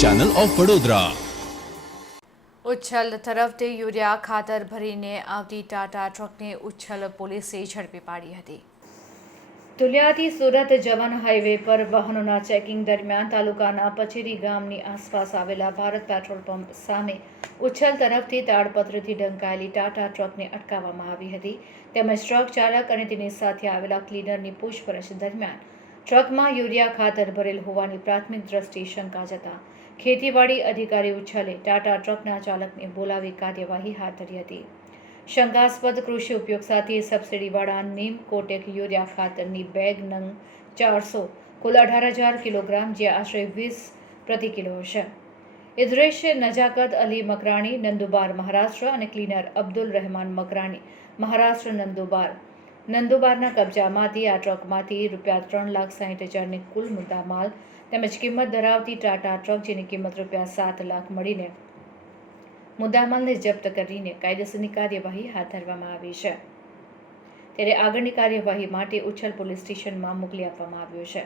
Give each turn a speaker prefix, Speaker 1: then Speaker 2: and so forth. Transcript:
Speaker 1: Channel of Vadodara
Speaker 2: Uchhal તરફથી urea ખાતર ભરીને આવતી ટાટા ટ્રકને ઉચ્છલ પોલીસે ઝડપી પાડી હતી. તુલિયાથી સુરત જવાન હાઈવે પર વાહનોના ચેકિંગ દરમિયાન તાલુકાના પચેરી ગામની આસપાસ આવેલા ભારત પેટ્રોલ પંપ સામે ઉચ્છલ તરફથી તાડપત્રથી ઢંકાયેલી ટાટા ટ્રકને અટકાવવામાં આવી હતી. તેમજ ટ્રક ચાલક અને તેની સાથે આવેલા ક્લીનરની પૂછપરછ દરમિયાન ટ્રકમાં યુરિયા ખાતર ભરેલ હોવાની પ્રાથમિક દ્રષ્ટિ શંકા જતા ખેતીવાડી અધિકારી ઉછલે, ટાટા ટ્રકના ચાલકને બોલાવી કાર્યવાહી હાથ ધરી હતી. શંકાસ્પદ કૃષિ ઉપયોગ સાથે સબસિડીવાળા નીમ કોટેક યુરિયા ખાતરની બેગ નંગ ચારસો કુલ અઢાર હજાર કિલોગ્રામ, જે આશરે વીસ પ્રતિ કિલો હશે. ઇદ્રેશ નજાકત અલી મકરાણી નંદુબાર મહારાષ્ટ્ર અને ક્લીનર અબ્દુલ રહેમાન મકરાણી મહારાષ્ટ્ર નંદુબાર નંદુબારના કબજામાંથી આ ટ્રકમાંથી રૂપિયા ત્રણ લાખ સાહીઠ હજારની કુલ મુદ્દામાલ તેમજ કિંમત ધરાવતી ટાટા ટ્રક જેની કિંમત રૂપિયા સાત લાખ મળીને મુદ્દામાલને જપ્ત કરીને કાયદેસરની કાર્યવાહી હાથ ધરવામાં આવી છે. ત્યારે આગળની કાર્યવાહી માટે ઉછલ પોલીસ સ્ટેશનમાં મોકલી આપવામાં આવ્યો છે.